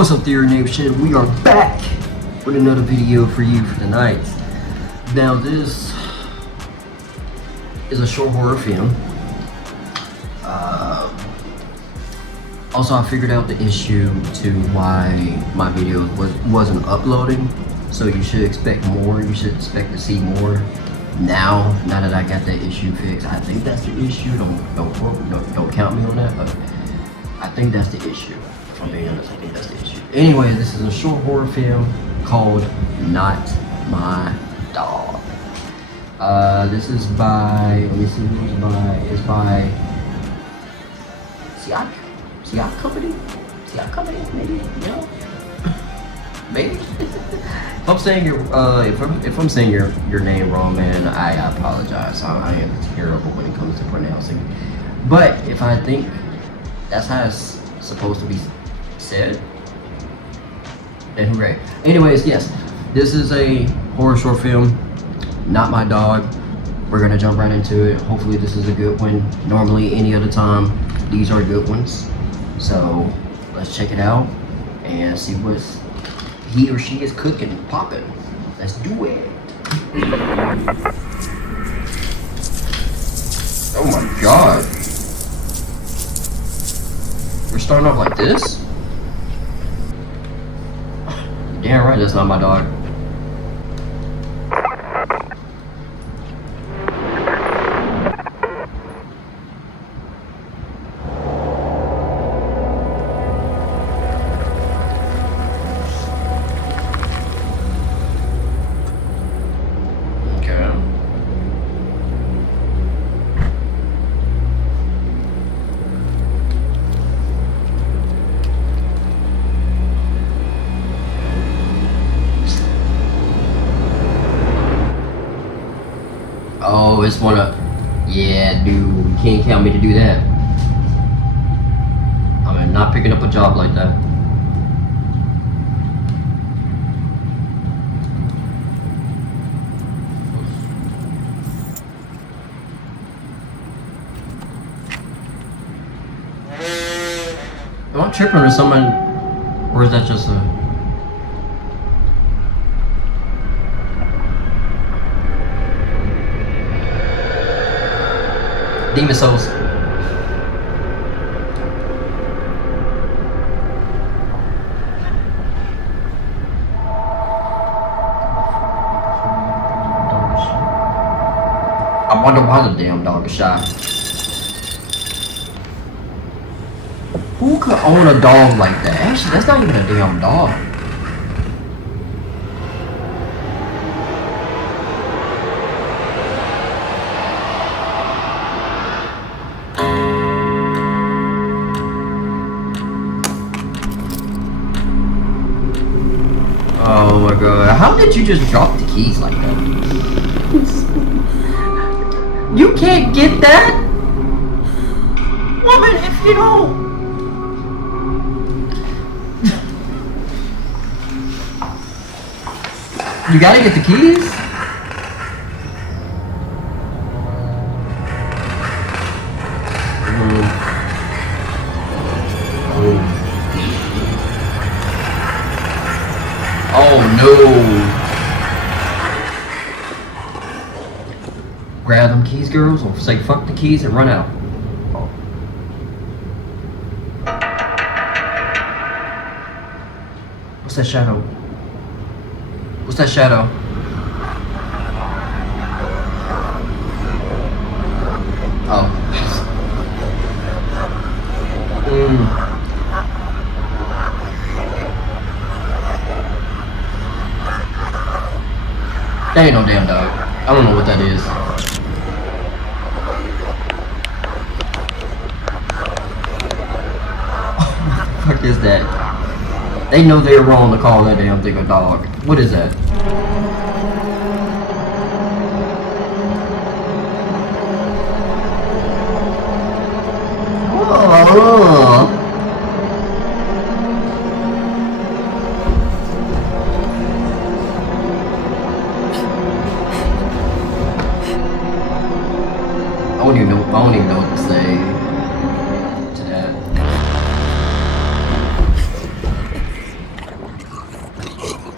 What's up, Theory Nation? We are back with another video for you for tonight. Now, this is a short horror film. Also, I figured out the issue to why my video wasn't uploading. So you should expect more. You should expect to see more. Now that I got that issue fixed, I think that's the issue. Don't count me on that, but I think that's the issue. If I'm being honest, I think that's the issue. Anyway, this is a short horror film called Not My Dog. This is by, let me see who it's by. It's by CI Company? CI Company, maybe, you know? Maybe. If I'm saying if I'm saying your name wrong, man, I apologize. I am terrible when it comes to pronouncing. But if I think that's how it's supposed to be said, then hooray. Anyways, yes, this is a horror short film, Not My Dog. We're gonna jump right into it. Hopefully this is a good one. Normally any other time, these are good ones. So let's check it out and see what he or she is cooking, popping. Let's do it. Oh my god. We're starting off like this? Damn right, that's not my dog. Oh, it's one of, yeah, dude, you can't count me to do that. I'm not picking up a job like that. Am I tripping or something, or is that just a... Demon Souls. I wonder why the damn dog is shy. Who could own a dog like that? Actually, that's not even a damn dog. Oh my god, how did you just drop the keys like that? You can't get that? Woman, if you don't... You gotta get the keys? Oh no! Grab them keys, girls, or say fuck the keys and run out. What's that shadow? What's that shadow? Oh. That ain't no damn dog. I don't know what that is. What the fuck is that? They know they're wrong to call that damn thing a dog. What is that? Oh. I don't even know what to say to that.